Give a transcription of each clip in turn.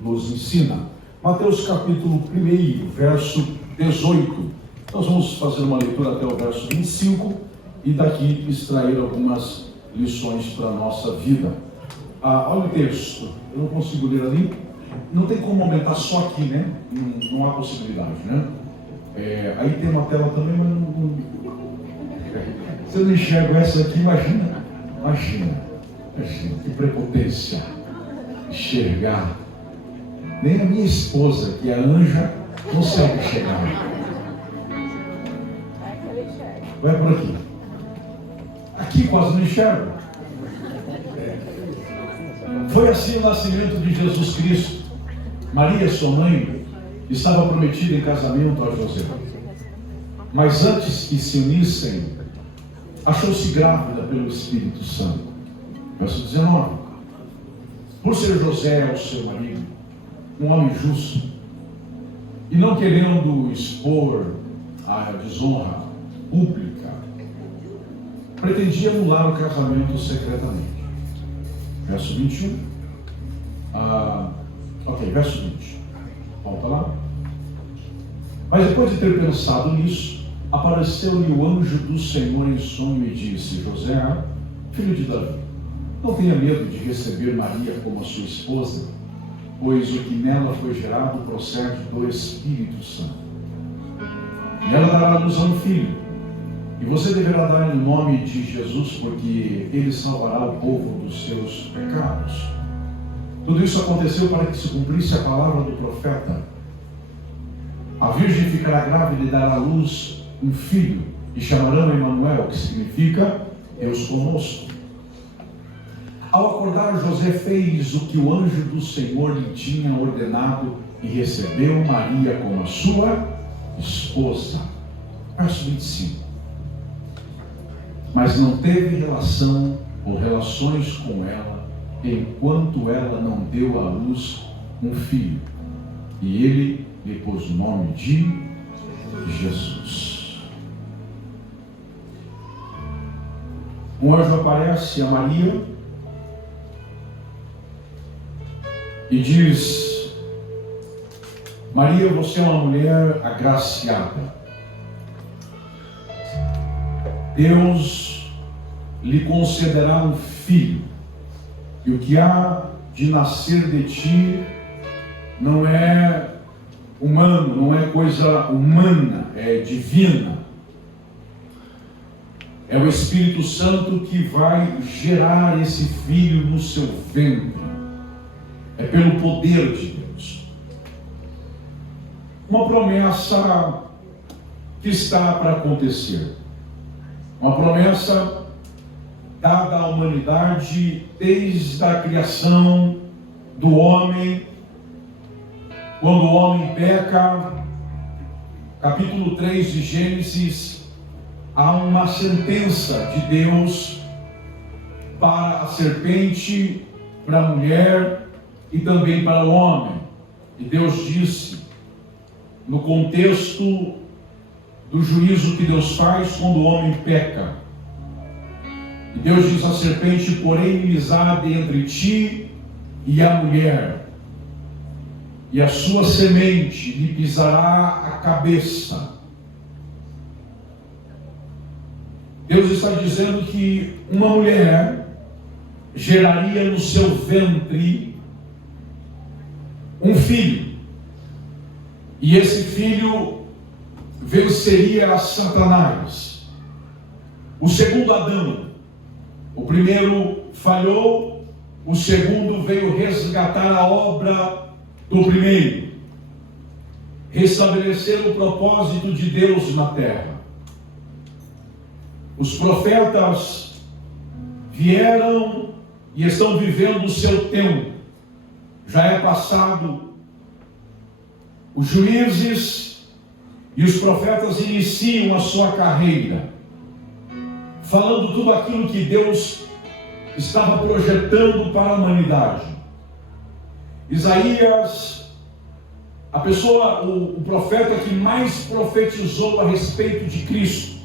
nos ensina. Mateus capítulo 1, verso 18. Nós vamos fazer uma leitura até o verso 25 e daqui extrair algumas lições para a nossa vida. Olha o texto, eu não consigo ler ali, não tem como aumentar só aqui, né? Não há possibilidade, né? Aí tem uma tela também, mas não... Se eu não enxergo essa aqui, imagina, que prepotência, enxergar. Nem a minha esposa, que é anja, consegue chegar. Vai por aqui. Aqui quase não enxergo. Foi assim o nascimento de Jesus Cristo. Maria, sua mãe, estava prometida em casamento a José. Mas antes que se unissem, achou-se grávida pelo Espírito Santo. Verso 19. Por ser José o seu marido, um homem justo, e não querendo expor a desonra pública, pretendia anular o casamento secretamente. Verso 21. Verso 20. Volta lá. Mas depois de ter pensado nisso, apareceu-lhe o anjo do Senhor em sonho e disse: José, filho de Davi, não tenha medo de receber Maria como a sua esposa, pois o que nela foi gerado procede do Espírito Santo. E ela dará à luz a um filho, e você deverá dar-lhe o nome de Jesus, porque ele salvará o povo dos seus pecados. Tudo isso aconteceu para que se cumprisse a palavra do profeta: a virgem ficará grávida e dará à luz um filho, e chamarão Emanuel, que significa Deus conosco. Ao acordar, José fez o que o anjo do Senhor lhe tinha ordenado e recebeu Maria como a sua esposa. Verso 25. Mas não teve relação ou relações com ela, enquanto ela não deu à luz um filho. E ele lhe pôs o nome de Jesus. Um anjo aparece a Maria e diz: Maria, você é uma mulher agraciada. Deus lhe concederá um filho, e o que há de nascer de ti não é humano, não é coisa humana, é divina. É o Espírito Santo que vai gerar esse filho no seu ventre. É pelo poder de Deus. Uma promessa que está para acontecer. Uma promessa dada à humanidade desde a criação do homem. Quando o homem peca, capítulo 3 de Gênesis, há uma sentença de Deus para a serpente, para a mulher e também para o homem. E Deus disse, no contexto do juízo que Deus faz quando o homem peca, e Deus diz à serpente: porém inimizade entre ti e a mulher, e a sua semente lhe pisará a cabeça. Deus está dizendo que uma mulher geraria no seu ventre um filho, e esse filho venceria a Satanás. O segundo Adão, o primeiro falhou, o segundo veio resgatar a obra do primeiro, restabelecer o propósito de Deus na terra. Os profetas vieram e estão vivendo o seu tempo, já é passado. Os juízes e os profetas iniciam a sua carreira, falando tudo aquilo que Deus estava projetando para a humanidade. Isaías, o profeta que mais profetizou a respeito de Cristo,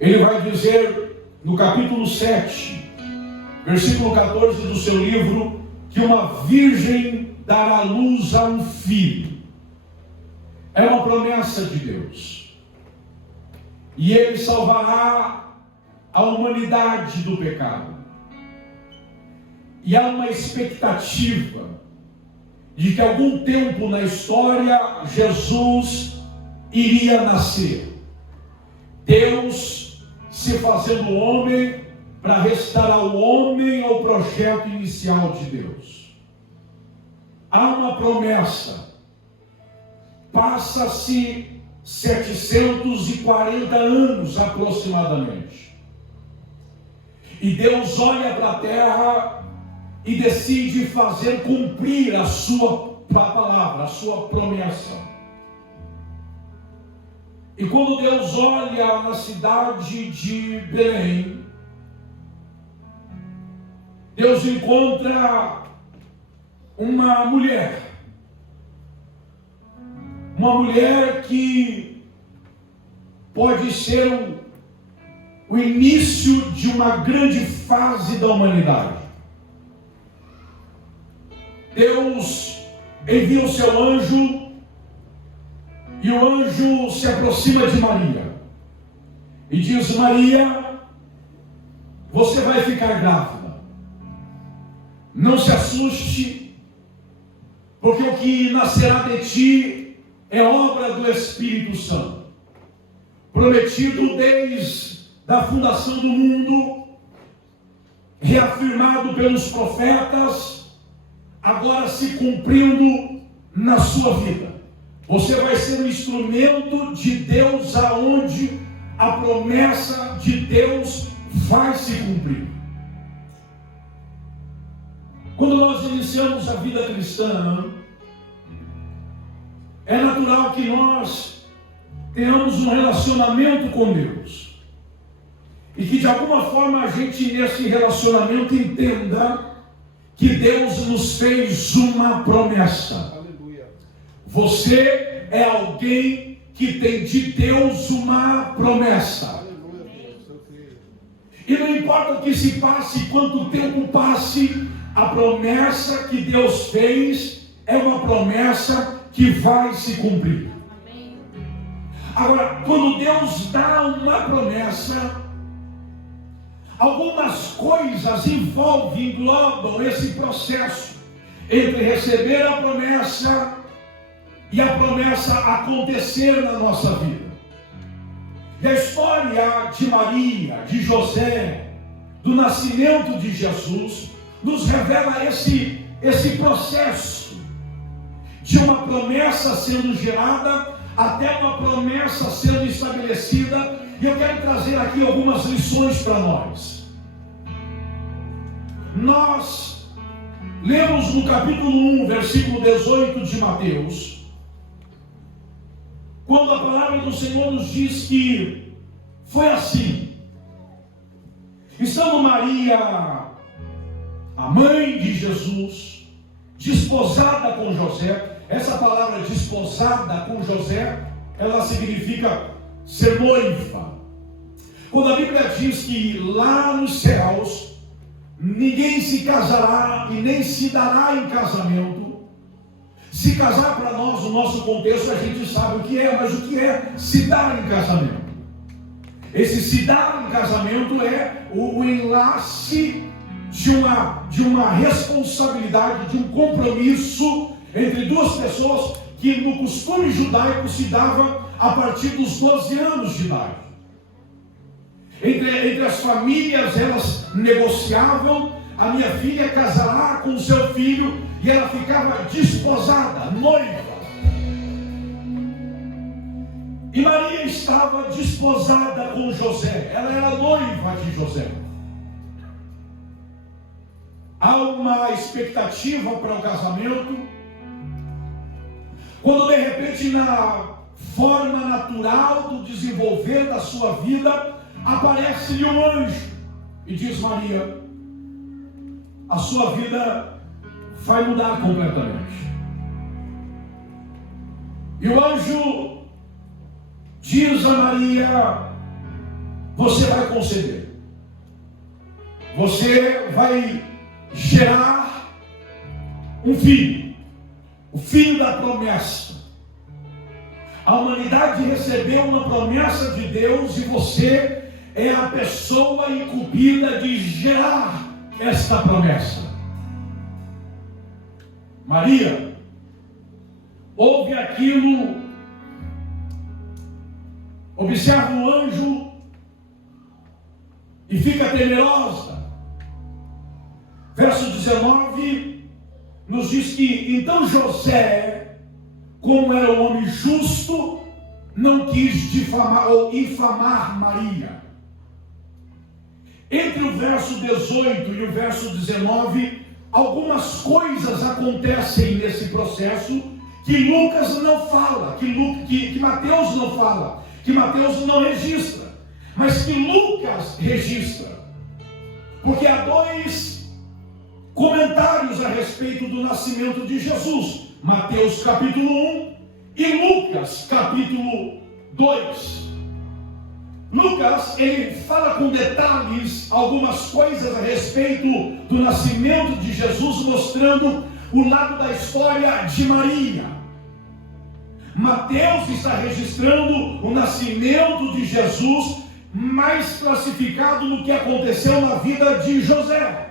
ele vai dizer no capítulo 7, versículo 14 do seu livro, que que uma virgem dará luz a um filho. É uma promessa de Deus. E Ele salvará a humanidade do pecado. E há uma expectativa de que algum tempo na história Jesus iria nascer. Deus se fazendo homem para restaurar o homem ao projeto inicial de Deus. Há uma promessa. Passa-se 740 anos aproximadamente. E Deus olha para a terra e decide fazer cumprir a sua palavra, a sua promessa. E quando Deus olha na cidade de Belém, Deus encontra uma mulher que pode ser o início de uma grande fase da humanidade. Deus envia o seu anjo, e o anjo se aproxima de Maria e diz: Maria, você vai ficar grávida. Não se assuste, porque o que nascerá de ti é obra do Espírito Santo, prometido desde a fundação do mundo, reafirmado pelos profetas, agora se cumprindo na sua vida. Você vai ser um instrumento de Deus aonde a promessa de Deus vai se cumprir. Quando nós iniciamos a vida cristã, é natural que nós tenhamos um relacionamento com Deus. E que de alguma forma a gente nesse relacionamento entenda que Deus nos fez uma promessa. Você é alguém que tem de Deus uma promessa. E não importa o que se passe, quanto tempo passe, a promessa que Deus fez é uma promessa que vai se cumprir. Agora, quando Deus dá uma promessa, algumas coisas englobam esse processo entre receber a promessa e a promessa acontecer na nossa vida. E a história de Maria, de José, do nascimento de Jesus, nos revela esse processo de uma promessa sendo gerada até uma promessa sendo estabelecida. E eu quero trazer aqui algumas lições para nós. Nós lemos no capítulo 1, versículo 18 de Mateus, quando a palavra do Senhor nos diz que foi assim. Estando Maria, a mãe de Jesus, desposada com José. Essa palavra desposada com José, ela significa ser noiva. Quando a Bíblia diz que lá nos céus ninguém se casará e nem se dará em casamento. Se casar para nós, no nosso contexto, a gente sabe o que é, mas o que é se dar em casamento? Esse se dar em casamento é o enlace de uma responsabilidade, de um compromisso entre duas pessoas que no costume judaico se dava a partir dos 12 anos de idade. Entre as famílias, elas negociavam: a minha filha casará com o seu filho, e ela ficava desposada, noiva. E Maria estava desposada com José, ela era noiva de José. Há uma expectativa para o casamento, quando de repente, na forma natural do desenvolver da sua vida, aparece-lhe um anjo e diz: Maria, a sua vida vai mudar completamente. E o anjo diz a Maria: você vai conceber, você vai gerar um filho, o filho da promessa. A humanidade recebeu uma promessa de Deus e você é a pessoa incumbida de gerar esta promessa. Maria ouve aquilo, observa o anjo e fica temerosa. Verso 19 nos diz que então José, como era um homem justo, não quis difamar ou infamar Maria. Entre o verso 18 e o verso 19, algumas coisas acontecem nesse processo que Lucas não fala, que Mateus não fala, que Mateus não registra, mas que Lucas registra. Porque há dois comentários a respeito do nascimento de Jesus. Mateus capítulo 1 e Lucas capítulo 2. Lucas, ele fala com detalhes algumas coisas a respeito do nascimento de Jesus, mostrando o lado da história de Maria. Mateus está registrando o nascimento de Jesus, mais classificado no que aconteceu na vida de José.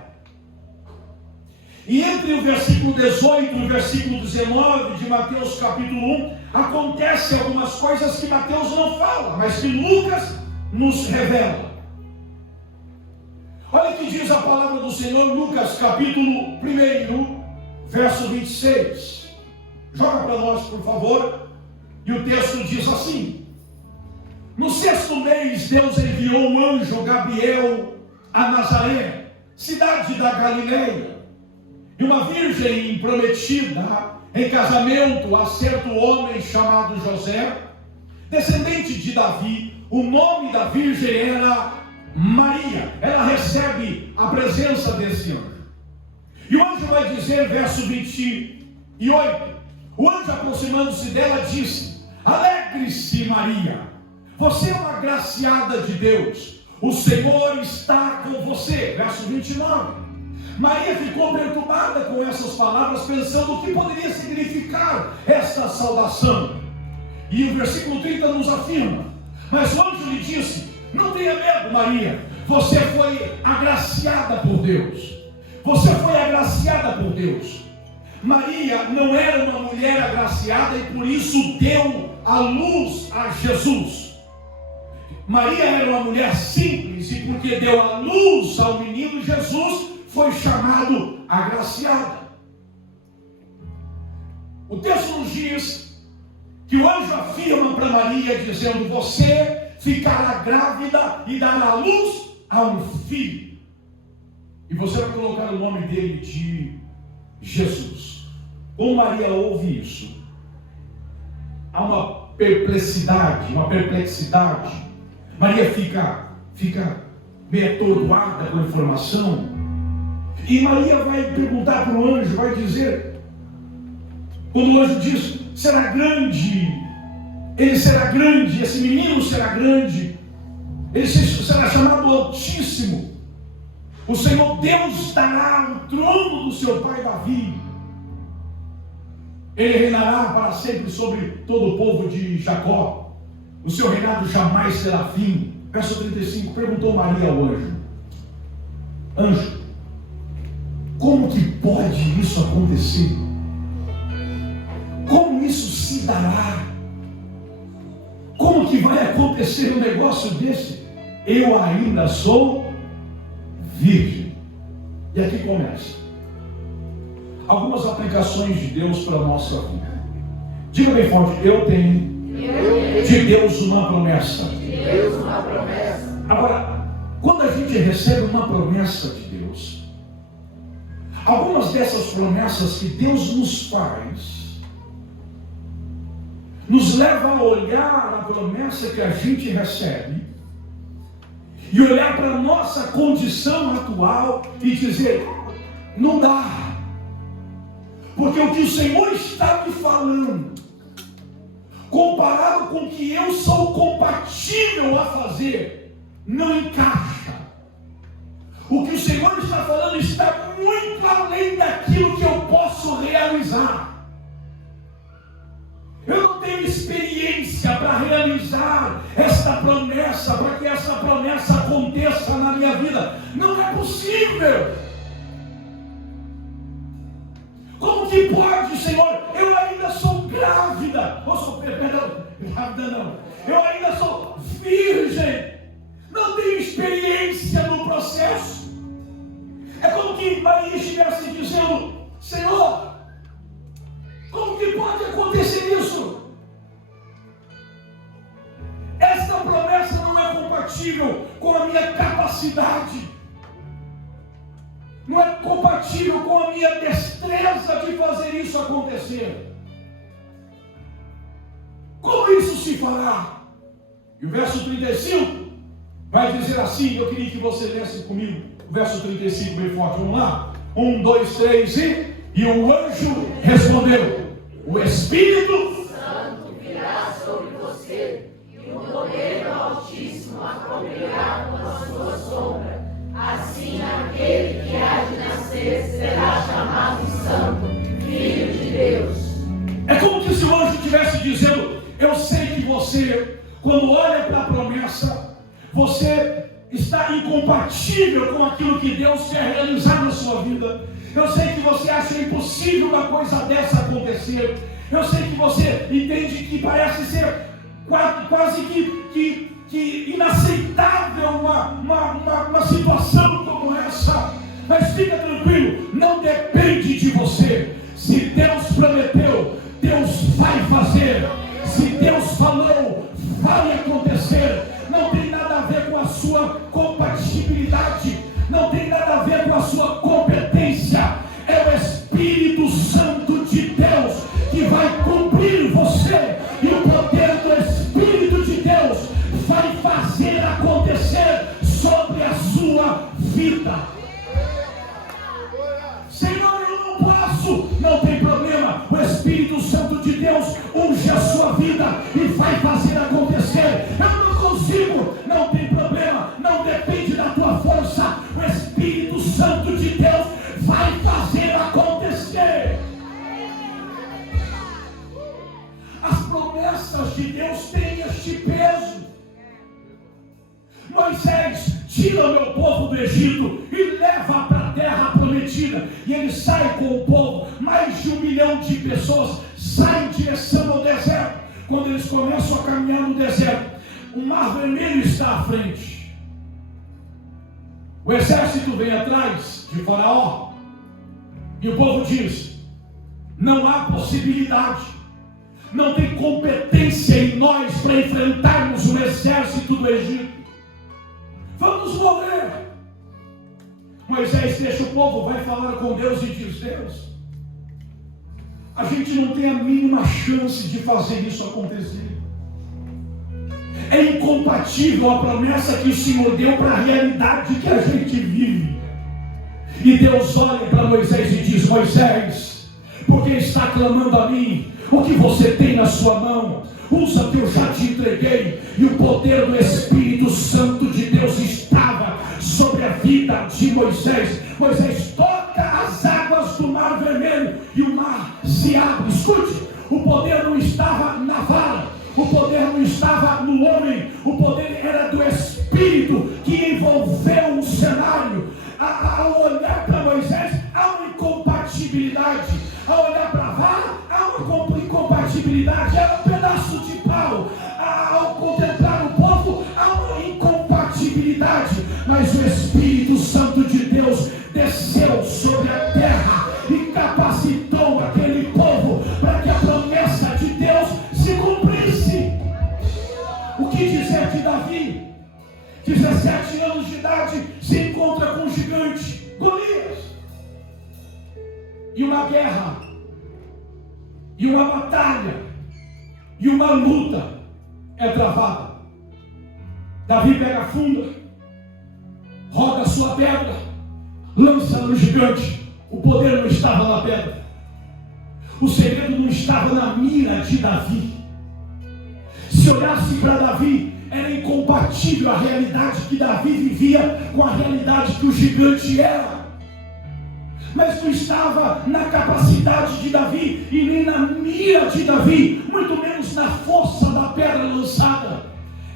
E entre o versículo 18 e o versículo 19 de Mateus capítulo 1, acontecem algumas coisas que Mateus não fala, mas que Lucas nos revela. Olha o que diz a palavra do Senhor, Lucas capítulo 1, verso 26. Joga para nós, por favor. E o texto diz assim: no 6º mês, Deus enviou um anjo, Gabriel, a Nazaré, cidade da Galileia, e uma virgem prometida em casamento a certo homem chamado José, descendente de Davi. O nome da virgem era Maria. Ela recebe a presença desse anjo. E o anjo vai dizer, verso 28, o anjo aproximando-se dela disse: alegre-se, Maria, você é uma agraciada de Deus, o Senhor está com você. Verso 29. Maria ficou perturbada com essas palavras, pensando o que poderia significar esta saudação. E o versículo 30 nos afirma: mas o anjo lhe disse: não tenha medo, Maria, você foi agraciada por Deus. Você foi agraciada por Deus. Maria não era uma mulher agraciada e por isso deu a luz a Jesus. Maria era uma mulher simples e porque deu a luz ao menino Jesus, foi chamado agraciada. O texto nos diz que o anjo afirma para Maria, dizendo: você ficará grávida e dará luz a um filho, e você vai colocar o nome dele de Jesus. Quando Maria ouve isso, há uma perplexidade. Maria fica meio atordoada com a informação. E Maria vai perguntar para o anjo, vai dizer, quando o anjo diz: será grande, ele será grande, esse menino será grande, ele será chamado Altíssimo, o Senhor Deus dará o trono do seu pai Davi, ele reinará para sempre sobre todo o povo de Jacó, o seu reinado jamais será fim. Verso 35, perguntou Maria ao anjo: anjo, como que pode isso acontecer? Como isso se dará? Como que vai acontecer um negócio desse? Eu ainda sou virgem. E aqui começa algumas aplicações de Deus para a nossa vida. Diga bem forte: eu tenho de Deus uma promessa. Agora, quando a gente recebe uma promessa de Deus, algumas dessas promessas que Deus nos faz, nos leva a olhar a promessa que a gente recebe e olhar para a nossa condição atual e dizer: não dá, porque o que o Senhor está me falando, comparado com o que eu sou compatível a fazer, não encaixa. O que o Senhor está falando está muito além daquilo que eu posso posso realizar. Eu não tenho experiência para realizar esta promessa, para que essa promessa aconteça na minha vida. Não é possível. Como que pode, Senhor? Eu ainda sou grávida. Grávida não. Eu ainda sou virgem. Não tenho experiência no processo. É como que Maria estivesse dizendo: Senhor, como que pode acontecer isso? Esta promessa não é compatível com a minha capacidade. Não é compatível com a minha destreza de fazer isso acontecer. Como isso se fará? E o verso 35 vai dizer assim, eu queria que você lesse comigo o verso 35 bem forte. Vamos lá? 1, 2, 3 e o anjo respondeu: o Espírito Santo virá sobre você, e o poder do Altíssimo a cobrirá com a sua sombra. Assim aquele que há de nascer será chamado Santo, Filho de Deus. É como que se o anjo estivesse dizendo: eu sei que você, quando olha para a promessa, você está incompatível com aquilo que Deus quer realizar na sua vida. Eu sei que você acha impossível uma coisa dessa acontecer. Eu sei que você entende que parece ser quase que inaceitável uma situação como essa. Mas fica tranquilo, não depende de você. Se Deus prometeu, Deus vai fazer. Se Deus falou, vai acontecer. Não tem nada a ver com a sua compatibilidade, não tem nada a ver com a sua competência. É o Espírito Santo de Deus que vai cumprir você, e o poder do Espírito de Deus vai fazer acontecer sobre a sua vida. Senhor, eu não posso. Não tem problema. O Espírito Santo de Deus unge a sua vida e vai fazer acontecer. Eu não consigo. Não tem problema. Não depende da tua força. O Espírito Santo de Deus vai fazer acontecer. As promessas de Deus têm este peso. Moisés tira o meu povo do Egito e leva para a terra prometida. E ele sai com o povo, mais de 1 milhão de pessoas saem em direção ao deserto. Quando eles começam a caminhar no deserto, o mar vermelho está à frente. O exército vem atrás de Faraó. E o povo diz: não há possibilidade, não tem competência em nós para enfrentarmos o exército do Egito. Vamos morrer. Moisés deixa o povo, vai falar com Deus e diz: Deus, a gente não tem a mínima chance de fazer isso acontecer. É incompatível a promessa que o Senhor deu para a realidade que a gente vive. E Deus olha para Moisés e diz: Moisés, porque está clamando a mim, o que você tem na sua mão, usa o que eu já te entreguei. E o poder do Espírito Santo de Deus estava sobre a vida de Moisés. Moisés toca as águas do mar vermelho e o mar se abre. Escute, o poder não estava na vara, o poder não estava no homem, o poder era do Espírito que envolveu o cenário. Ao olhar para Moisés, há uma incompatibilidade. Ao olhar para a vara, há uma incompatibilidade. É um pedaço de pau. Ao contemplar o povo, há uma incompatibilidade. Mas o Espírito Santo de Deus desceu sobre a terra e capacitou aquele povo para que a promessa de Deus se cumprisse. O que dizer de Davi? 17 anos de idade, se encontra com um gigante, Golias. E uma guerra, e uma batalha, e uma luta é travada. Davi pega a funda, roga a sua pedra, lança no gigante. O poder não estava na pedra. O segredo não estava na mira de Davi. Se olhasse para Davi, era incompatível a realidade que Davi vivia com a realidade que o gigante era. mas não estava na capacidade de Davi e nem na mira de Davi, muito menos na força da pedra lançada.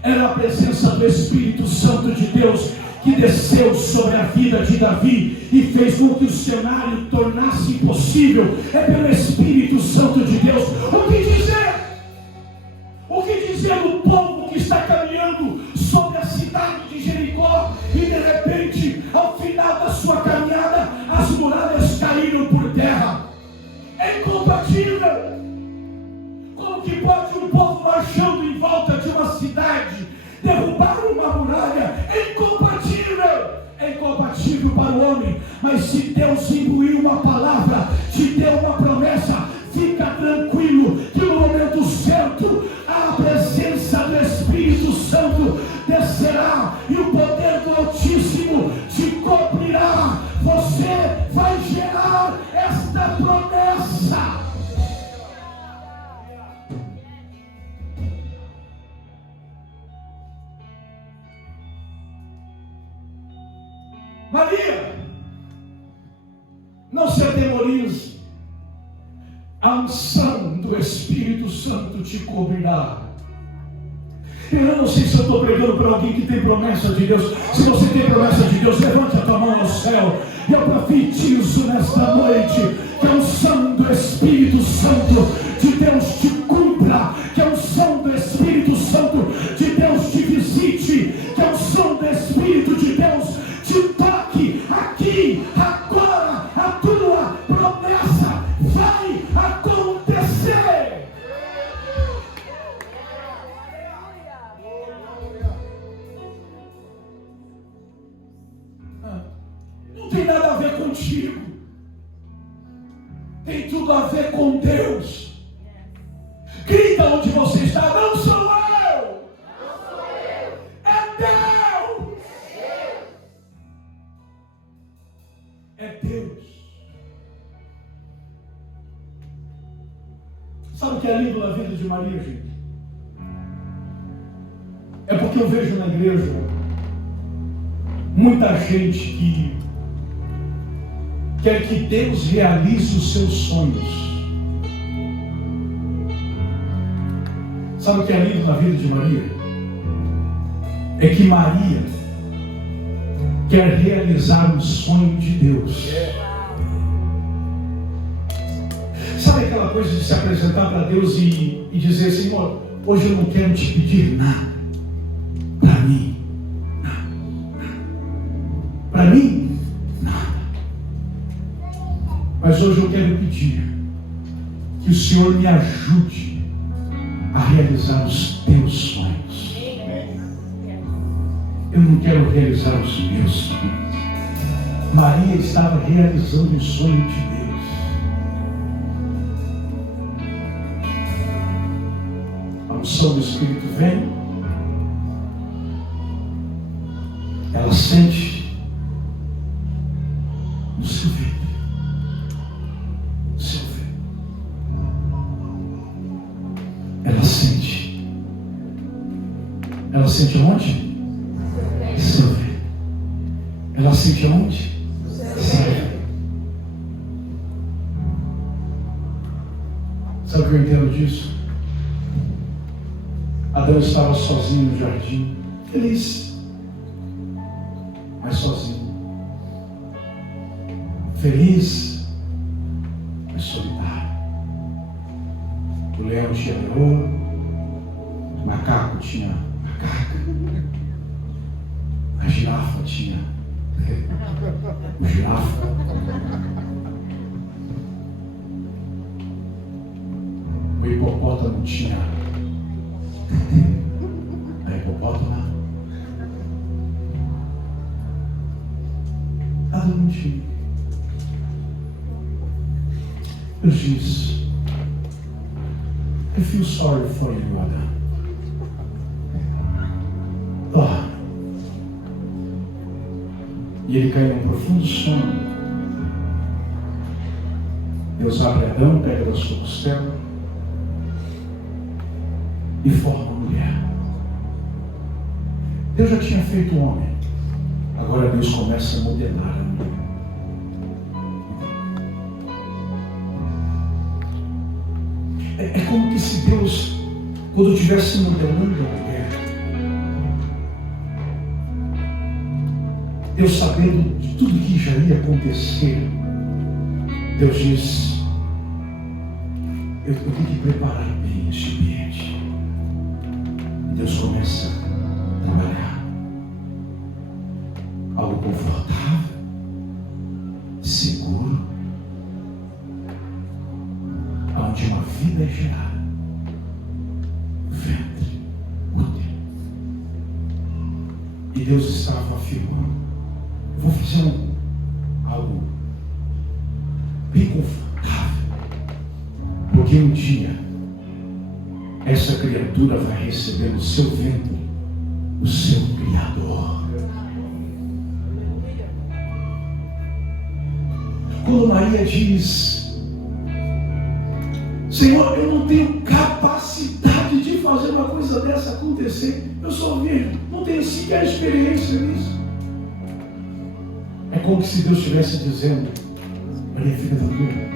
Era a presença do Espírito Santo de Deus que desceu sobre a vida de Davi e fez com que o cenário tornasse impossível. É pelo Espírito Santo de Deus. O que dizer? O que dizer do povo que está caminhando sobre a cidade de Jericó e de repente, ao final da sua caminhada, as muralhas caíram por terra? É incompatível. Como que pode um povo marchando em volta de uma cidade derrubar uma muralha? É incompatível. É incompatível para o homem. Mas se Deus imbuiu uma palavra, te deu uma promessa, fica tranquilo que no momento certo a presença do Espírito Santo descerá e o poder do Altíssimo te cobrirá. Você vai gerar esta promessa. Maria, não se atemorize. A unção do Espírito Santo te cobrirá. Eu não sei se eu estou pregando para alguém que tem promessa de Deus. Se você tem promessa de Deus, levante a tua mão ao céu. E eu profetizo nesta noite que a unção do Espírito Santo de Deus te cumpra. Que a unção do Espírito Santo de Deus te visite. Que a unção do Espírito de Deus te toque aqui, agora. A tua promessa vai acontecer. Não tem nada a ver contigo, tem tudo a ver com Deus. Grita onde você está: não sou eu, é Deus. É Deus. Sabe o que é lindo na vida de Maria, gente? É porque eu vejo na igreja muita gente que quer que Deus realize os seus sonhos. Sabe o que é lindo na vida de Maria? É que Maria quer realizar um sonho de Deus. Sabe aquela coisa de se apresentar para Deus e dizer: Senhor, hoje eu não quero te pedir nada para mim. Para mim, nada. Mas hoje eu quero pedir que o Senhor me ajude a realizar os teus sonhos. Eu não quero realizar os meus sonhos. Maria estava realizando o sonho de Deus. A unção do Espírito vem, ela sente no seu ventre. Ela sente. Ela sente onde? Seu ventre. Ela sente onde? Seu ventre. Sabe o que eu entendo disso? Adão estava sozinho no jardim, feliz, mas sozinho. Feliz, mas solitário. O leão tinha leoa, o macaco tinha macaca, a girafa tinha o girafa. O hipopótamo tinha a hipopótama. Cada um tinha. Deus diz: I feel sorry for you, Adam. Oh. E ele caiu num profundo sono. Deus abre Adão, pega da sua costela e forma a mulher. Deus já tinha feito o homem. Agora Deus começa a modelar a mulher. É como que se Deus, quando estivesse modelando a mulher, Deus sabendo de tudo que já ia acontecer, Deus diz: eu tenho que preparar bem este ambiente. E Deus começa a trabalhar algo confortável, seguro, onde uma vida é gerada, ventre, útero. E Deus estava afirmando: eu vou fazer algo bem confortável, porque um dia essa criatura vai receber no seu ventre o seu Criador. Quando Maria diz: Senhor, eu não tenho capacidade de fazer uma coisa dessa acontecer, eu sou virgem, não tenho sequer experiência nisso. É como se Deus estivesse dizendo: Maria, fica tranquila.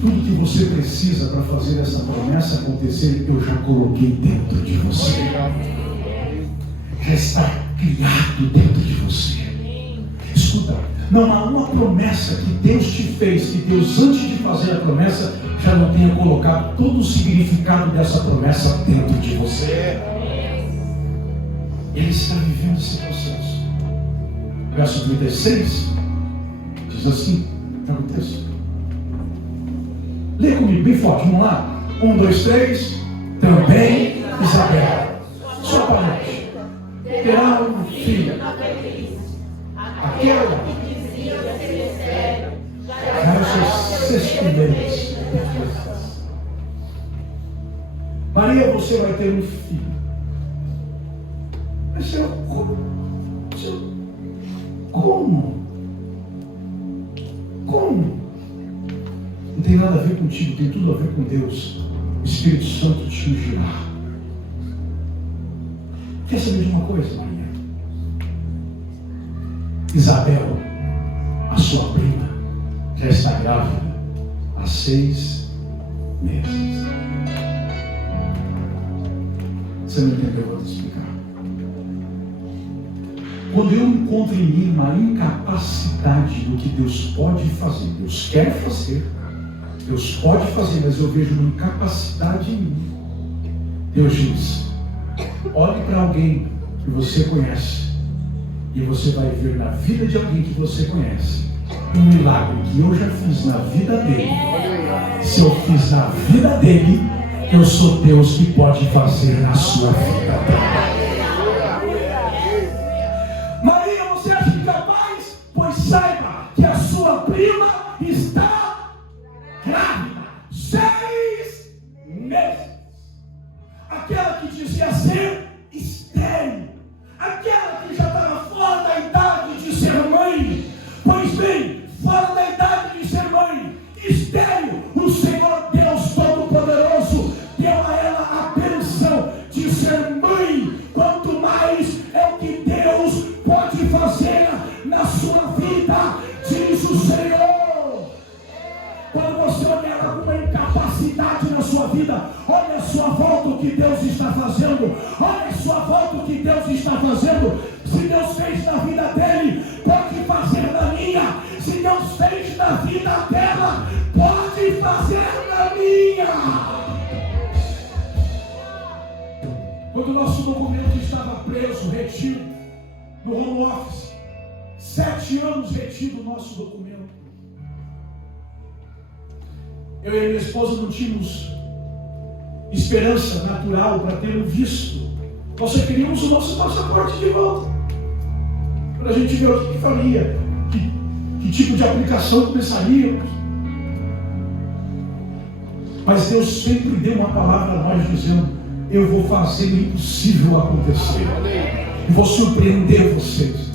Tudo que você precisa para fazer essa promessa acontecer, eu já coloquei dentro de você. Já está criado dentro de você. Escuta, não há uma promessa que Deus te fez, que Deus, antes de fazer a promessa, já não tenha colocado todo o significado dessa promessa dentro de você. Ele está vivendo esse processo. Verso 36 diz assim, pega o texto. Lê comigo bem forte, vamos lá. 1, 2, 3. Também Isabel, sua parente, terá um filho. Aquela que dizia ser estéril, já os 6 primeiros. Maria, você vai ter um filho. Mas Senhor, como? Não tem nada a ver contigo, tem tudo a ver com Deus. O Espírito Santo te ungirá. Quer saber de uma coisa, Maria? Isabel, a sua prima, já está grávida há 6 meses. Você não entendeu? Eu vou te explicar. Quando eu encontro em mim uma incapacidade do que Deus pode fazer, Deus quer fazer, Deus pode fazer, mas eu vejo uma incapacidade em mim. Deus diz: olhe para alguém que você conhece e você vai ver na vida de alguém que você conhece um milagre que eu já fiz na vida dele. Se eu fiz na vida dele, eu sou Deus que pode fazer na sua vida. Maria, você acha incapaz? Pois saiba que a sua prima está grávida, 6 meses. Aquela que dizia ser estéril, aquela que já estava fora da idade de ser mãe, pois bem, fora da idade de ser mãe, estéril, o Senhor Deus Todo-Poderoso deu a ela a bênção de ser mãe. Quanto mais é o que Deus pode fazer na sua vida, diz o Senhor. Quando você olhar alguma incapacidade na sua vida, olha a sua volta o que Deus está fazendo. Olha a sua volta o que Deus está fazendo. Se Deus fez na vida dele, pode fazer na minha. Se Deus fez na vida dela, pode fazer na minha. Quando o nosso documento estava preso, retido, no home office, 7 anos retido o nosso documento. Eu e minha esposa não tínhamos esperança natural para ter um visto. Nós só queríamos o nosso passaporte de volta, para a gente ver o que faria, que tipo de aplicação começaríamos. Mas Deus sempre deu uma palavra a nós dizendo: eu vou fazer o impossível acontecer. Eu vou surpreender vocês.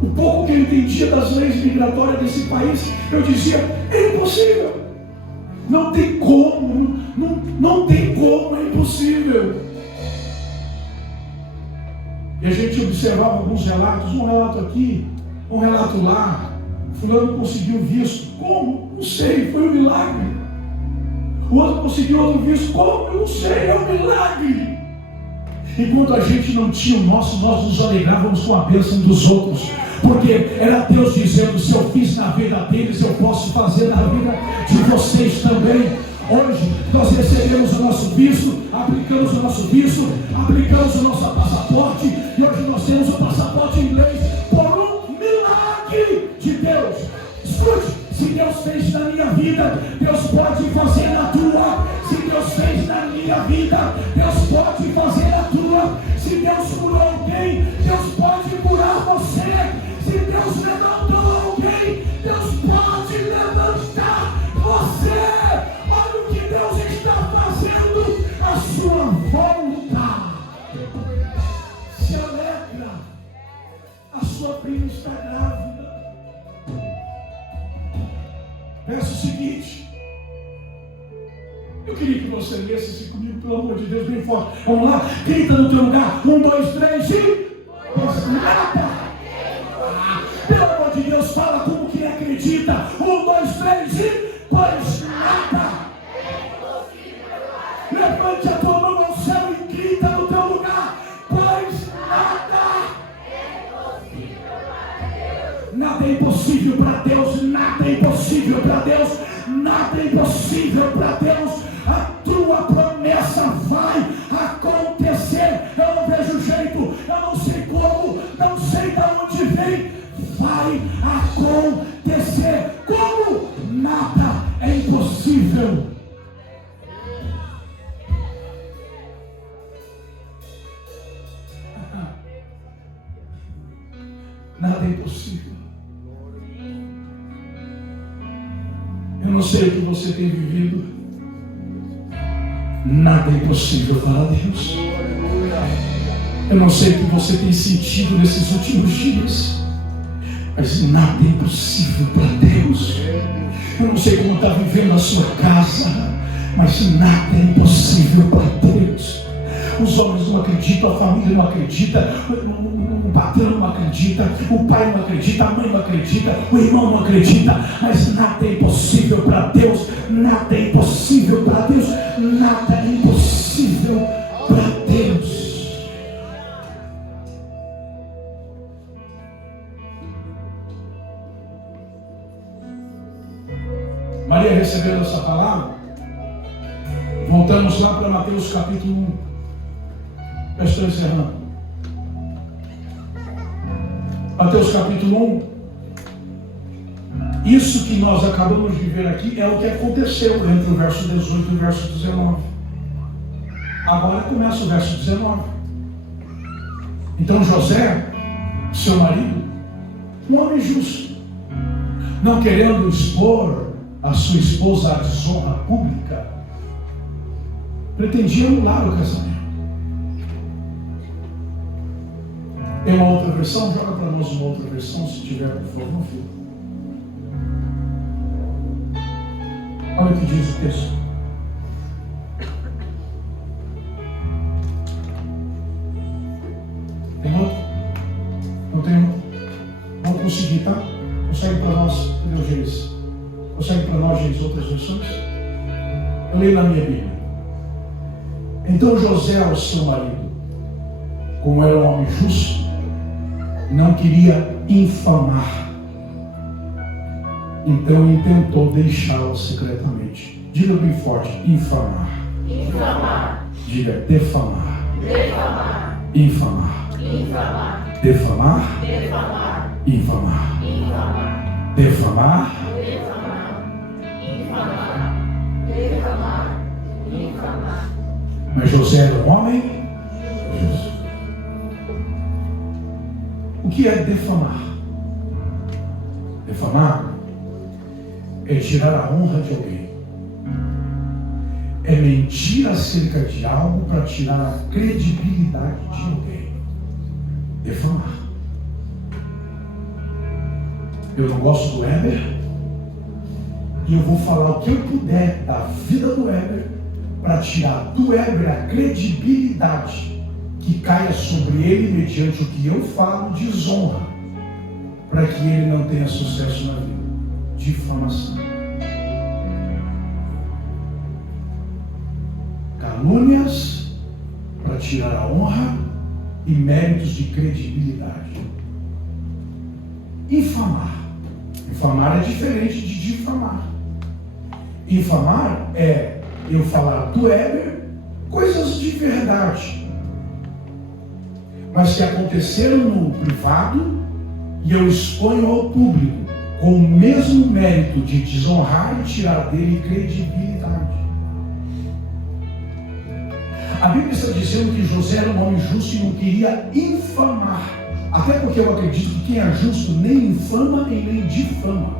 O pouco que eu entendia das leis migratórias desse país, eu dizia: é impossível. Não tem como, não tem como, é impossível. E a gente observava alguns relatos, um relato aqui, um relato lá. Fulano conseguiu visto. Como? Não sei, foi um milagre. O outro conseguiu outro visto. Como? Eu não sei, é um milagre. Enquanto a gente não tinha o nosso, nós nos alegrávamos com a bênção dos outros. Porque era Deus dizendo: se eu fiz na vida deles, eu posso fazer na vida de vocês também. Hoje nós recebemos o nosso visto, aplicamos o nosso visto, aplicamos o nosso passaporte, e hoje nós temos o passaporte inglês por um milagre de Deus. Escute, se Deus fez na minha vida, Deus pode fazer na tua. Se Deus fez na minha vida, Deus pode fazer na tua. Se Deus curou alguém, Deus pode curar você. Se Deus levantou alguém, Deus pode levantar você. Olha o que Deus está fazendo à sua volta. Se alegra, a sua prima está grávida. Peço o seguinte, eu queria que você lesse isso comigo, pelo amor de Deus, bem forte. Vamos lá, grita no teu lugar, 1, 2, 3 e... Pois nada. Pelo amor de Deus, fala como que acredita. 1, 2, 3 e... Pois nada. Levante a tua mão ao céu e grita no teu lugar. Pois nada. Nada é impossível para Deus. Nada é impossível para Deus. Nada é impossível para Deus. A tua promessa vai acontecer. Eu não vejo jeito, eu não sei como, não sei de onde vem. Vai acontecer. Como? Nada é impossível. Nada é impossível. Eu não sei o que você tem vivido. Nada é impossível para Deus. Eu não sei o que você tem sentido nesses últimos dias, mas nada é impossível para Deus. Eu não sei como está vivendo a sua casa, mas nada é impossível para Deus. Os homens não acreditam, a família não acredita, o patrão não acredita, o pai não acredita, a mãe não acredita, o irmão não acredita, mas nada é impossível para Deus. Nada é impossível para Deus. Nada é impossível para Deus. Maria recebendo essa palavra, voltamos lá para Mateus capítulo 1. Eu estou encerrando. Mateus capítulo 1. Isso que nós acabamos de ver aqui é o que aconteceu entre o verso 18 e o verso 19. Agora começa o verso 19. Então José, seu marido, um homem justo, não querendo expor a sua esposa à desonra pública, pretendia anular o casamento. Tem uma outra versão? Joga para nós uma outra versão, se tiver, por favor, filho. Olha o que diz o texto. Tem outro? Não tem outro? Vamos conseguir, tá? Consegue para nós, entendeu, Gênesis? Consegue para nós, Gênesis, outras versões? Eu leio na minha Bíblia. Então José, o seu marido, como era um homem justo, não queria infamar. Então intentou deixá-la secretamente. Diga bem forte: infamar. Infamar. Diga: defamar. Defamar. Infamar. Infamar. Defamar. Defamar. Infamar. Infamar. Defamar. Defamar. Infamar. Defamar. Infamar. Mas José era um homem justo. O que é defamar? Defamar é tirar a honra de alguém. É mentir acerca de algo para tirar a credibilidade de alguém. Defamar. Eu não gosto do Weber, e eu vou falar o que eu puder da vida do Weber para tirar do Weber a credibilidade que caia sobre ele mediante o que eu falo, desonra, para que ele não tenha sucesso na vida. Difamação. calúnias para tirar a honra e méritos de credibilidade. Infamar. Infamar é diferente de difamar. Infamar é eu falar do Heber coisas de verdade, mas que aconteceram no privado e eu exponho ao público com o mesmo mérito de desonrar e tirar dele credibilidade. A Bíblia está dizendo que José era um homem justo e não queria infamar. Até porque eu acredito que quem é justo nem infama e nem difama.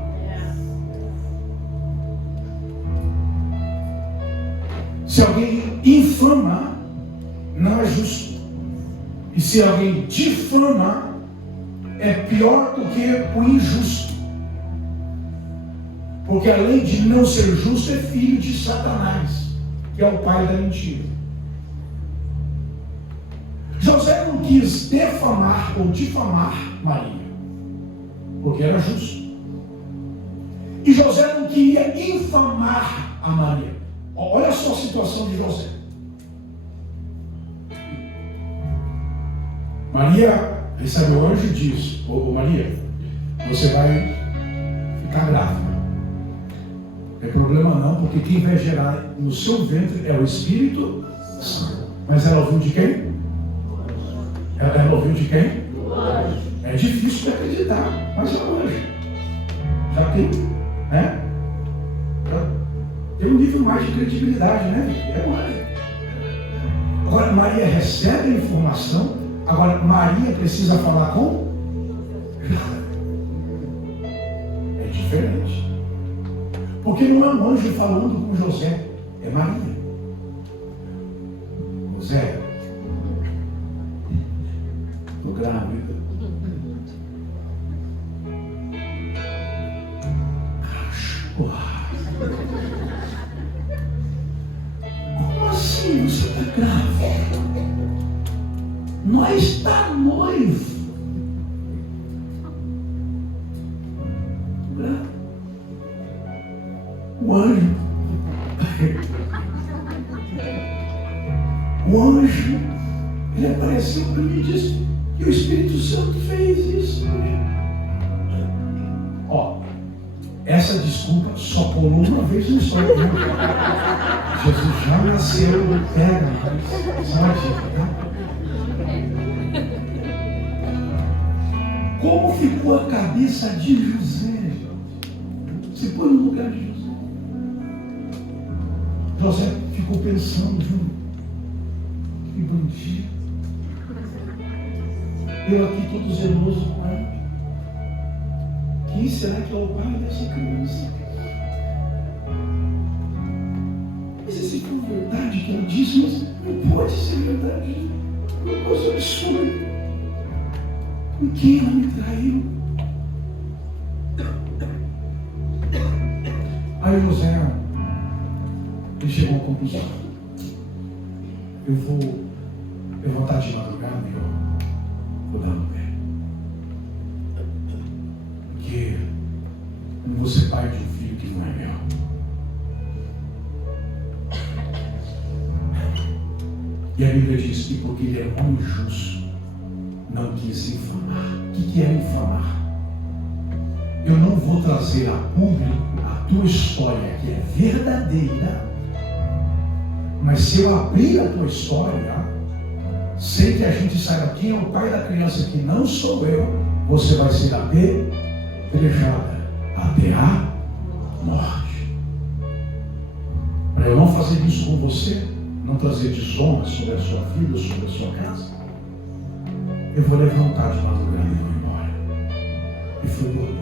Se alguém infama, não é justo. E se alguém difama, é pior do que o injusto. Porque além de não ser justo, é filho de Satanás, que é o pai da mentira. José não quis defamar ou difamar Maria, porque era justo. E José não queria infamar a Maria. Olha só a situação de José. Maria recebe o anjo e diz: ô Maria, você vai ficar grávida. Não tem problema não, porque quem vai gerar no seu ventre é o Espírito Santo. Mas ela ouviu de quem? Ela ouviu de quem? Do anjo. É difícil de acreditar, mas é o anjo. Já tem, né? Tem um nível mais de credibilidade, né? É o anjo. Agora, Maria recebe a informação, agora Maria precisa falar com? É diferente. Porque não é um anjo falando com José, é Maria. José, estou grávida. Como assim você está grávida? Nós está noivo. O anjo, ele apareceu para mim e disse que o Espírito Santo fez isso. Ó, essa desculpa só colou uma vez na história. Jesus já nasceu, pega, mas só dica, Como ficou a cabeça de José? Você põe no lugar de José. José ficou pensando, viu? Que bandido. Eu aqui todo zeloso com ela. Quem será que é o pai dessa criança? Mas se for verdade que ela disse, mas não pode ser verdade. Uma coisa absurda. Com quem ela me traiu? Aí José, ele chegou à conclusão: eu vou estar de madrugada e eu vou dar no pé. Porque eu não vou ser pai de um filho que não é meu. E a Bíblia diz que porque ele era um homem justo, não quis infamar. O que é infamar? Eu não vou trazer a público a tua história, que é verdadeira, mas se eu abrir a tua história, sem que a gente saiba quem é o pai da criança, que não sou eu, você vai ser apedrejada até a morte. Para eu não fazer isso com você, não trazer desonra sobre a sua vida, sobre a sua casa, eu vou levantar de madrugada e vou embora. E foi dormir.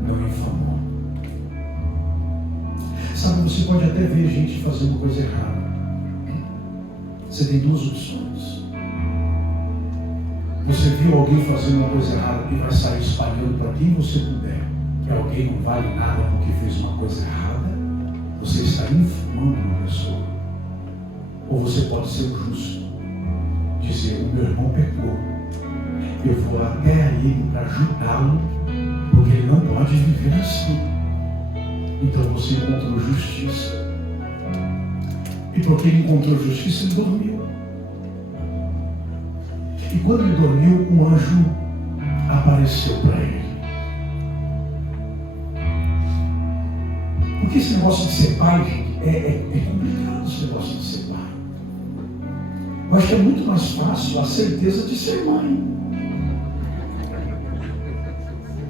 Não infamou. Sabe, você pode até ver gente fazendo coisa errada. Você tem duas opções. Você viu alguém fazendo uma coisa errada e vai sair espalhando para quem você puder que alguém não vale nada porque fez uma coisa errada. Você está infamando uma pessoa. Ou você pode ser justo, dizer: o meu irmão pecou, eu vou até ele para ajudá-lo, porque ele não pode viver assim. Então você encontrou justiça. E porque ele encontrou justiça, ele dormiu. E quando ele dormiu, um anjo apareceu para ele. Porque esse negócio de ser pai, gente, é complicado esse negócio de ser pai. Eu acho que é muito mais fácil a certeza de ser mãe.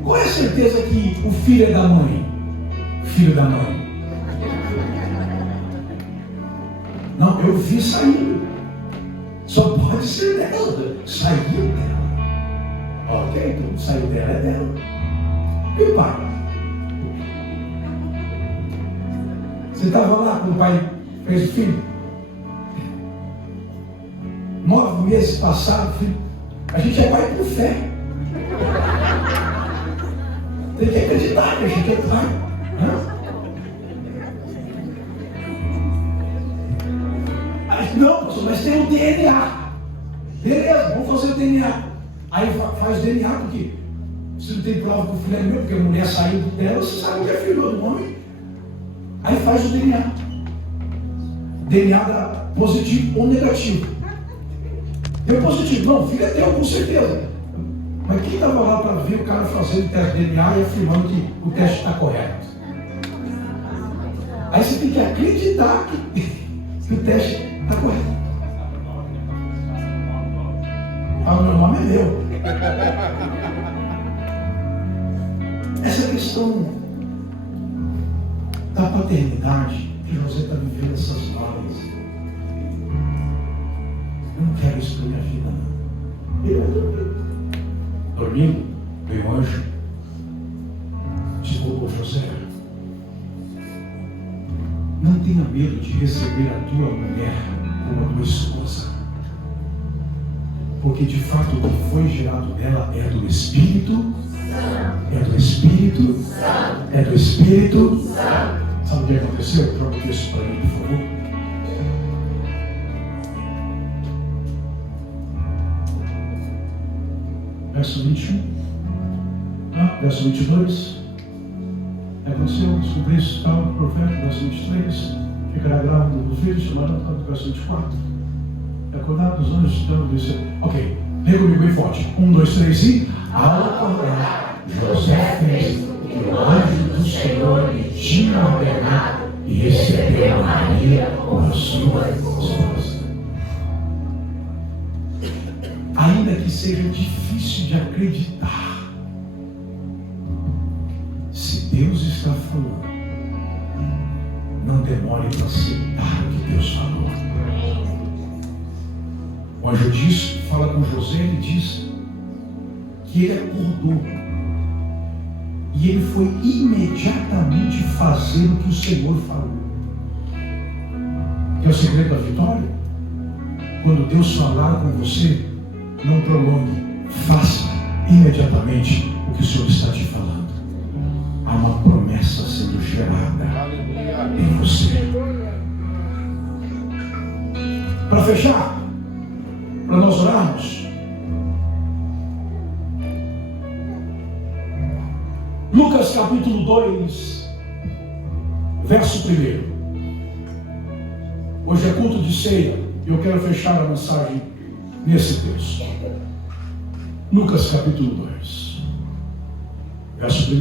Qual é a certeza que o filho é da mãe? Filho da mãe. Não, eu vi saindo. Só pode ser dela. Saiu dela. Ok, então saiu dela, é dela. E o pai? Você estava lá quando o pai fez o filho? 9 meses passados, filho. A gente é pai por fé. Tem que acreditar que a gente é pai. Não, pastor, mas tem o DNA. Beleza, vamos fazer o DNA. Aí faz o DNA, porque se não tem prova que o filho é meu, porque a mulher saiu dela, você sabe que é filho do homem. Aí faz o DNA. DNA dá positivo ou negativo. Deu positivo. Não, o filho é teu, com certeza. Mas quem estava lá para ver o cara fazendo o teste de DNA e afirmando que o teste está correto? Aí você tem que acreditar que o teste está correto. Ah, o meu nome é meu. Essa questão da paternidade que José está vivendo essas horas. Eu não quero isso para minha vida, não. Ele vai dormir. Dormindo, veio o anjo, disse: José, não tenha medo de receber a tua mulher como a tua esposa, porque de fato o que foi gerado nela é do Espírito Santo. É do Espírito Santo. É do Espírito Santo. Sabe o que aconteceu? Joga o texto para mim, por favor. Verso 21, verso 22, aconteceu, descobrir isso, tal, o profeta, verso 23, ficará grávida do filho, chamará, verso 24, acordar dos anjos, então, disse, ok, lê comigo bem forte, 1, 2, 3 e, ao acordar, José fez o que o anjo do Senhor lhe tinha ordenado e recebeu Maria como sua esposa. Ainda que seja difícil de acreditar, se Deus está falando, não demore para aceitar o que Deus falou. O anjo diz, fala com José, ele diz que ele acordou e ele foi imediatamente fazer o que o Senhor falou. Que é o segredo da vitória? Quando Deus falar com você, não prolongue, faça imediatamente o que o Senhor está te falando. Há uma promessa sendo gerada em você. Para fechar, para nós orarmos, Lucas capítulo 2, verso 1. Hoje é culto de ceia e eu quero fechar a mensagem nesse texto. Lucas capítulo 2, verso 1.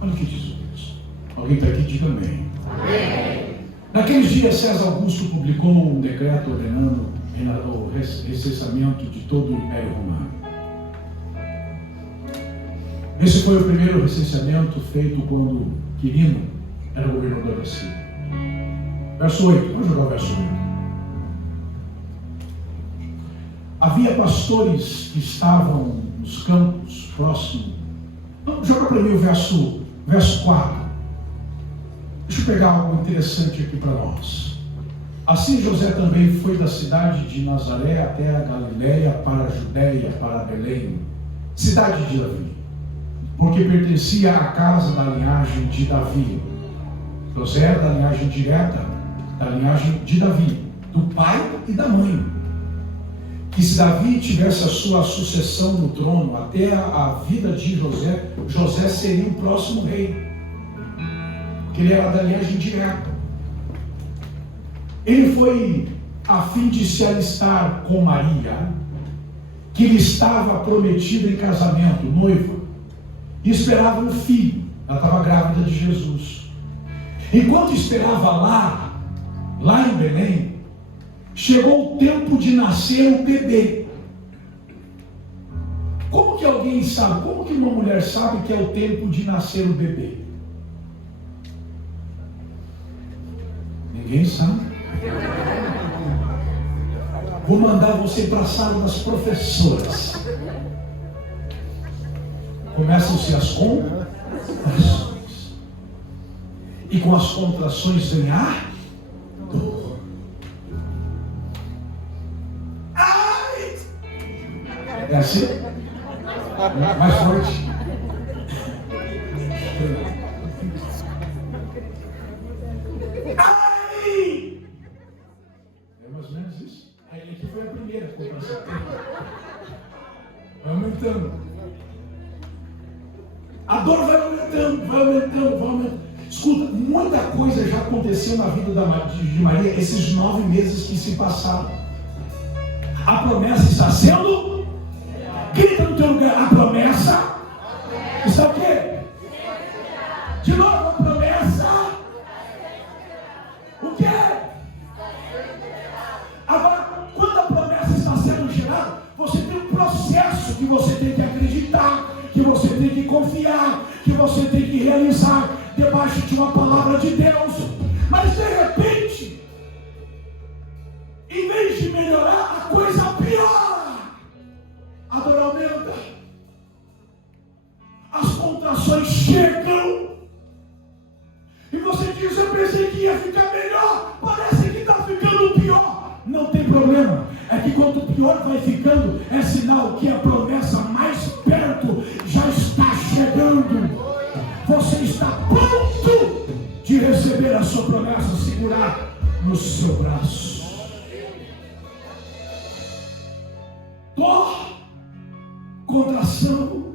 Olha o que diz o texto. Alguém está aqui? Diga amém. Amém. Naqueles dias César Augusto publicou um decreto ordenando o recenseamento de todo o Império Romano. Esse foi o primeiro recenseamento feito quando Quirino era governador da Síria. Verso 8, vamos jogar o verso 8. Havia pastores que estavam nos campos próximos. Então, joga para mim o verso 4. Deixa eu pegar algo interessante aqui para nós. Assim José também foi da cidade de Nazaré até a Galiléia, para a Judéia, para Belém, cidade de Davi, porque pertencia à casa da linhagem de Davi. José era da linhagem direta, da linhagem de Davi, do pai e da mãe. Que se Davi tivesse a sua sucessão no trono até a vida de José, José seria o próximo rei, porque ele era da linhagem direta. Ele foi a fim de se alistar com Maria, que lhe estava prometida em casamento, noiva, e esperava um filho. Ela estava grávida de Jesus. Enquanto esperava lá em Belém, chegou o tempo de nascer o bebê. Como que alguém sabe? Como que uma mulher sabe que é o tempo de nascer o bebê? Ninguém sabe. Vou mandar você para a sala das professoras. Começam-se as contrações. E com as contrações vem a dor. Ai! É assim? Mais forte. Ai! É mais ou menos isso. Aí aqui foi a primeira contração. Vai aumentando. A dor vai aumentando. Escuta, muita coisa já aconteceu na vida de Maria esses 9 meses que se passaram. A promessa está sendo. Grita no teu lugar, a promessa está o quê? De novo, a promessa. O quê? Agora, quando a promessa está sendo gerada, você tem um processo que você tem que acreditar, que você tem que confiar, que você tem que realizar debaixo de uma palavra de Deus. Mas de repente, em vez de melhorar, a coisa piora. A dor aumenta. As contrações chegam. E você diz, eu pensei que ia ficar melhor. Parece que está ficando pior. Não tem problema. É que quanto pior vai ficando, é sinal que a promessa mais perto já está chegando. Você está pronto de receber a sua promessa, segurar no seu braço. Dor, contração.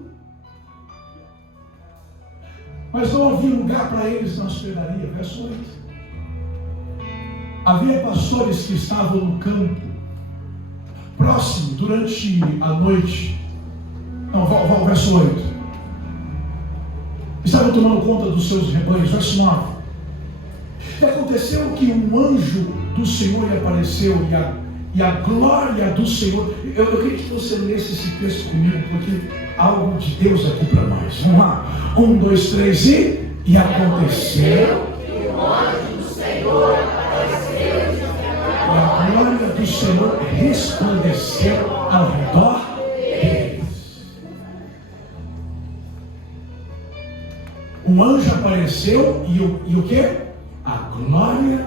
Mas não havia lugar para eles na hospedaria. Verso 8. Havia pastores que estavam no campo, próximo, durante a noite. Não, verso 8. Estavam tomando conta dos seus rebanhos. Verso 9. E aconteceu que um anjo do Senhor lhe apareceu, e a glória do Senhor. Eu queria que você lesse esse texto comigo, porque há algo de Deus aqui para nós. Vamos lá. 1, 2, 3 e aconteceu que o anjo do Senhor apareceu e a glória do Senhor resplandeceu ao redor deles. Um anjo apareceu e o que? A glória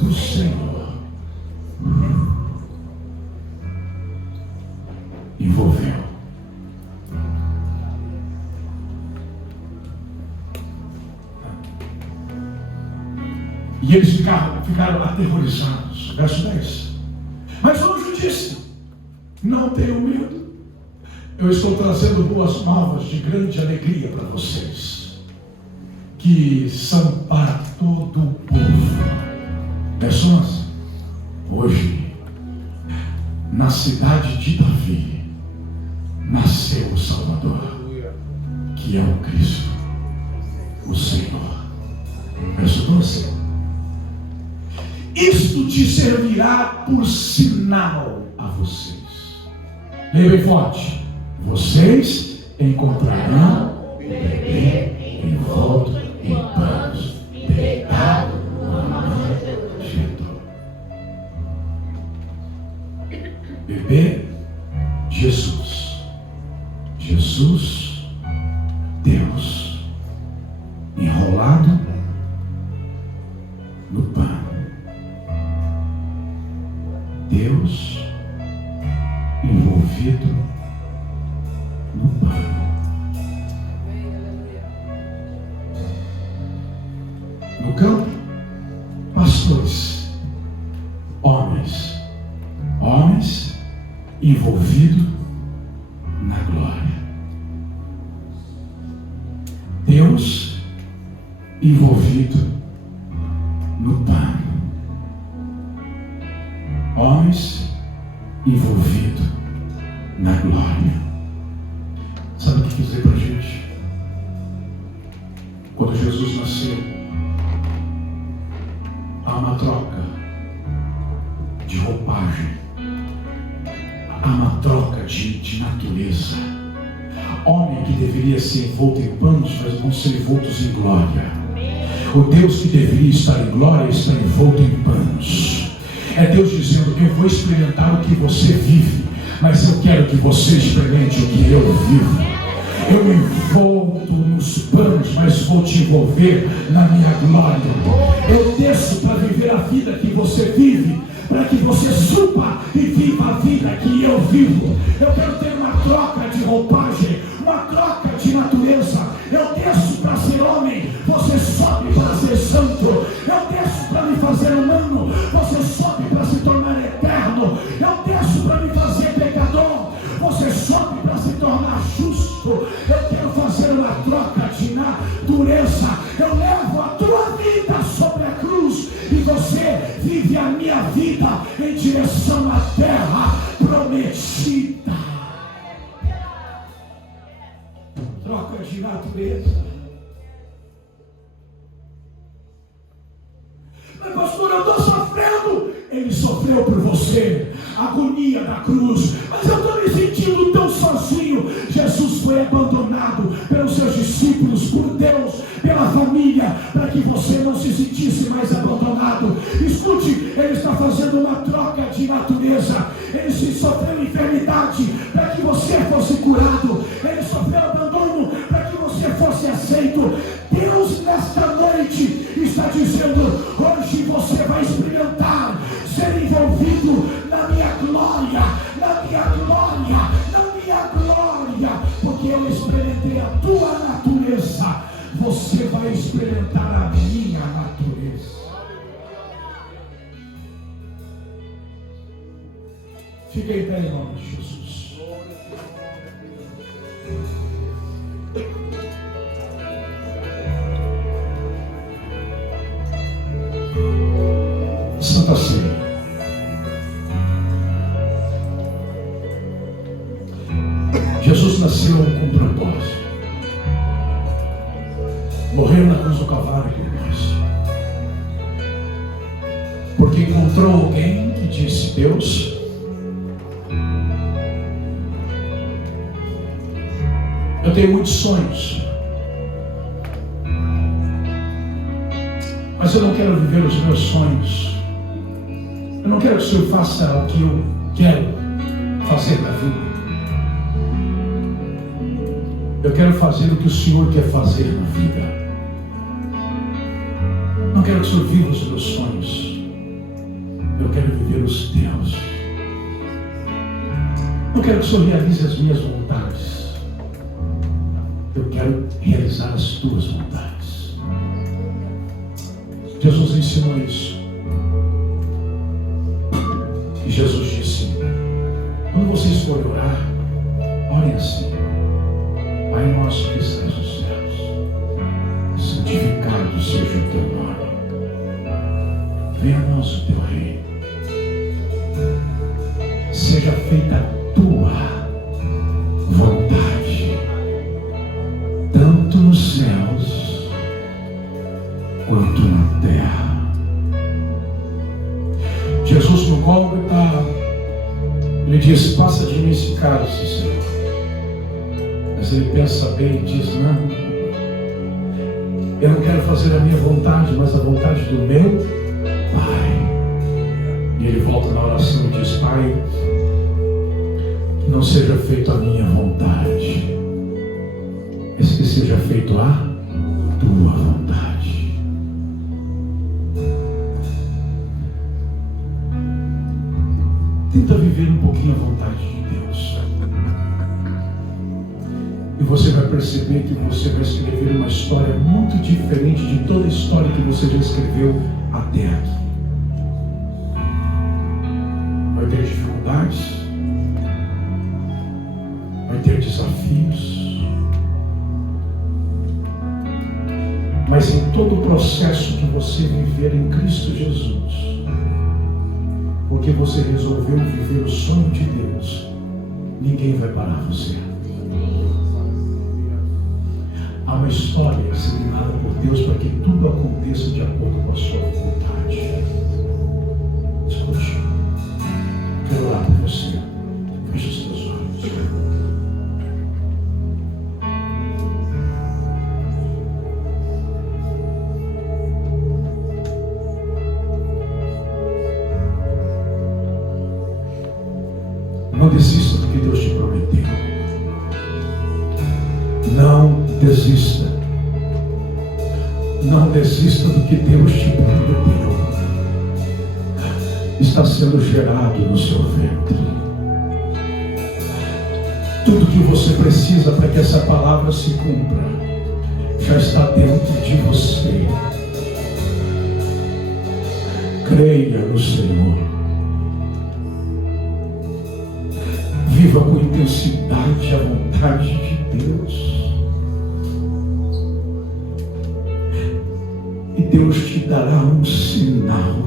do Senhor envolveu. E eles ficaram aterrorizados. Verso 10. Mas o anjo disse: não tenham medo. Eu estou trazendo boas novas de grande alegria para vocês, que são para todo o povo. Verso 11. Hoje, na cidade de Davi, nasceu o Salvador, que é o Cristo, o Senhor. Verso 12. Isto te servirá por sinal a vocês. Leia bem forte. Vocês encontrarão o bebê envolto em panos, deitado numa manjedoura. Bebê, Jesus. Jesus, Deus, enrolado no pano. Deus envolvido no pano. No campo, pastores, homens envolvidos na glória. Deus envolvido no pano. Há uma troca de roupagem. Há uma troca de natureza. Homem que deveria ser envolto em panos, mas vão ser envoltos em glória. O Deus que deveria estar em glória está envolto em panos. É Deus dizendo: eu vou experimentar o que você vive, mas eu quero que você experimente o que eu vivo. Eu me envolvo nos panos, mas vou te envolver na minha glória. Eu desço para viver a vida que você vive, para que você suba e viva a vida que eu vivo. Eu quero ter uma troca de roupagem, uma troca de natureza. Eu desço para ser homem, você sobe para ser santo. Eu desço para me fazer humano, você sobe para se tornar eterno. Eu desço para me fazer pecador, você sobe para se tornar justo. Eu quero fazer uma troca de natureza. Eu levo a tua vida sobre a cruz e você vive a minha vida em direção à terra prometida. Troca de natureza. Mas pastor, eu estou sofrendo. Ele sofreu por você, a agonia da cruz. Mas eu estou me sentindo tão sozinho. Jesus foi abandonado pelos seus discípulos, por Deus, pela família, para que você não se sentisse mais abandonado. Escute, Ele está fazendo uma troca de natureza. Ele se sofreu enfermidade para que você fosse curado. Ele sofreu abandono para que você fosse aceito. Deus nesta noite está dizendo: hoje você vai experimentar ser envolvido na minha glória, na minha glória, na minha glória, porque eu experimentei a tua natureza. Você vai experimentar a minha natureza. Fique em pé em nome de Jesus. Santa Ceia. Jesus nasceu com propósito. Morreu na cruz do Calvário por nós. Porque encontrou alguém que disse: Deus, eu tenho muitos sonhos, mas eu não quero viver os meus sonhos. Eu não quero que o Senhor faça o que eu quero fazer na vida. Eu quero fazer o que o Senhor quer fazer na vida. Não quero que o Senhor viva os meus sonhos. Eu quero viver os teus. Não quero que o Senhor realize as minhas vontades. Eu quero realizar as tuas vontades. Jesus ensinou isso. E Jesus disse: quando vocês forem orar, orem assim: Pai nosso que estás nos céus, santificado seja o teu nome. Venha a nós o teu reino. Seja feita a tua vontade, tanto nos céus quanto na terra. Jesus no Gólgota, ele diz: passa de mim esse cálice, Senhor. Mas ele pensa bem e diz: não, eu não quero fazer a minha vontade, mas a vontade do meu Pai. E ele volta na oração e diz: Pai, que não seja feita a minha vontade, mas que seja feita a tua vontade. Tenta viver um pouquinho a vontade de Deus. E você vai perceber que você vai escrever uma história muito diferente de toda a história que você já escreveu até aqui. Vai ter dificuldades, vai ter desafios, mas em todo o processo que você viver em Cristo Jesus, porque você resolveu viver o sonho de Deus, ninguém vai parar você. Há uma história designada por Deus para que tudo aconteça de acordo com a sua vontade. está sendo gerado no seu ventre. Tudo que você precisa para que essa palavra se cumpra já está dentro de você. Creia no Senhor. Viva com intensidade a vontade de Deus. E Deus te dará um sinal.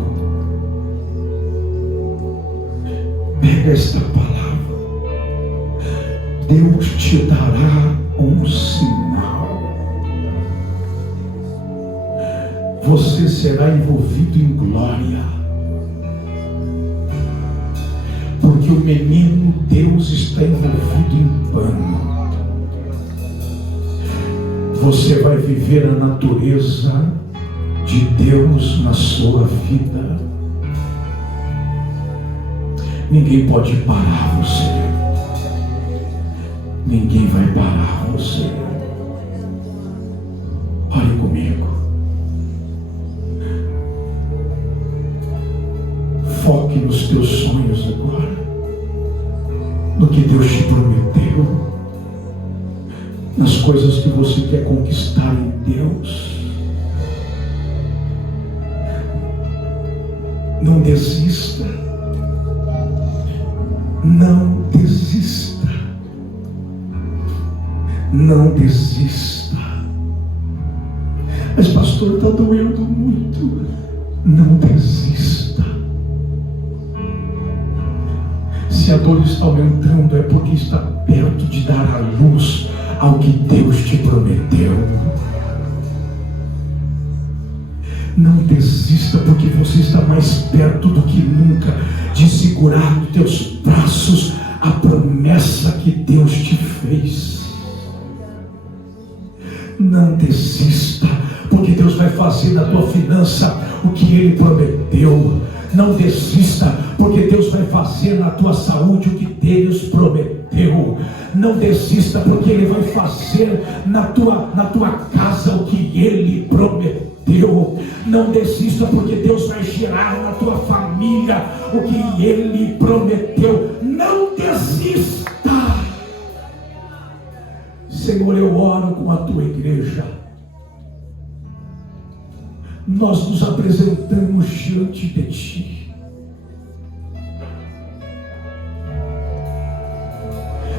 Pega esta palavra. Deus te dará um sinal. Você será envolvido em glória. Porque o menino Deus está envolvido em pano. Você vai viver a natureza de Deus na sua vida. Ninguém pode parar você. Ninguém vai parar você. Ore comigo. Foque nos teus sonhos agora. No que Deus te prometeu. Nas coisas que você quer conquistar em Deus. Não desista. Não desista. Não desista. Mas pastor, está doendo muito. Não desista. Se a dor está aumentando é porque está perto de dar a luz ao que Deus te prometeu. Não desista, porque você está mais perto do que nunca de segurar nos teus braços a promessa que Deus te fez. Não desista, porque Deus vai fazer da tua finança o que Ele prometeu. Não desista, porque Deus vai fazer na tua saúde o que Deus prometeu. Não desista, porque Ele vai fazer na tua casa o que Ele prometeu. Não desista, porque Deus vai gerar na tua família o que Ele prometeu. Não desista. Senhor, eu oro com a tua igreja. Nós nos apresentamos diante de ti.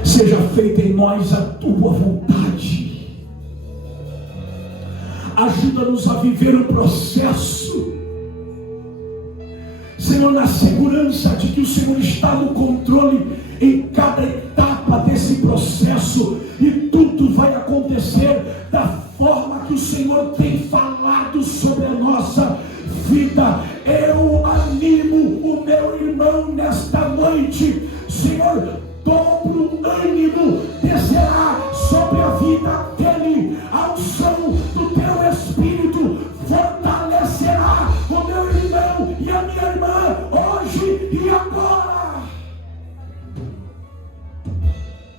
Seja feita em nós a tua vontade. Ajuda-nos a viver o processo, Senhor, na segurança de que o Senhor está no controle em cada etapa desse processo, e tudo vai acontecer da forma que o Senhor tem falado sobre a nossa vida. Eu animo o meu irmão nesta noite, Senhor. Dobro ânimo descerá sobre a vida dele. A unção do teu Espírito fortalecerá o meu irmão e a minha irmã hoje e agora.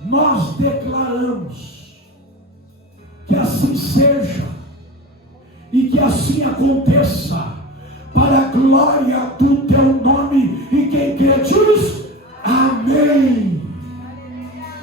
Nós declaramos que assim seja e que assim aconteça, para a glória do teu nome. E quem crê diz amém.